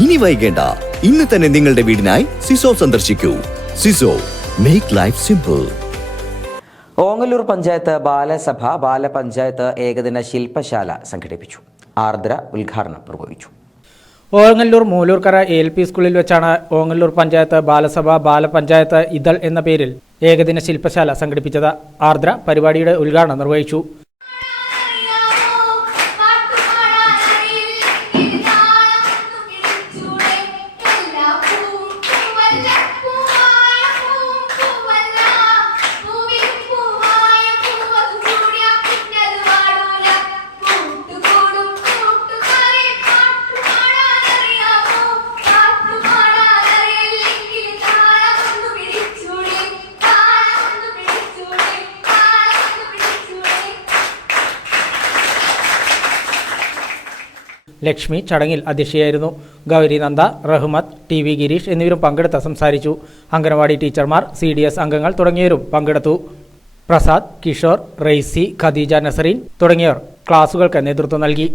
ഇനി വൈകേണ്ട, ഇന്ന് തന്നെ നിങ്ങളുടെ വീടിനായി സിസോ സന്ദർശിക്കൂ. സിസോ, make life simple. Ongallur panchayat ബാലസഭ ബാലപഞ്ചായത്ത് ഏകദിന ശില്പശാല സംഘടിപ്പിച്ചു. ആർദ്ര ഉദ്ഘാടനം നിർവഹിച്ചു. ഓങ്ങല്ലൂർ മൂലൂർക്കര ALP സ്കൂളിൽ വെച്ചാണ് ഓങ്ങല്ലൂർ പഞ്ചായത്ത് ബാലസഭ ബാലപഞ്ചായത്ത് ഇതൾ എന്ന പേരിൽ ഏകദിന ശില്പശാല സംഘടിപ്പിച്ചത്. ആർദ്ര പരിപാടിയുടെ ഉദ്ഘാടനം നിർവഹിച്ചു. ലക്ഷ്മി ചടങ്ങിൽ അധ്യക്ഷയായിരുന്നു. ഗൗരി നന്ദ, റഹ്മത്ത്, TV ഗിരീഷ് എന്നിവരും പങ്കെടുത്ത് സംസാരിച്ചു. അംഗനവാടി ടീച്ചർമാർ, CDS അംഗങ്ങൾ തുടങ്ങിയവരും പങ്കെടുത്തു. പ്രസാദ്, കിഷോർ, റെയ്സി, ഖദീജ നസറീൻ തുടങ്ങിയവർ ക്ലാസുകൾക്ക് നേതൃത്വം നൽകി.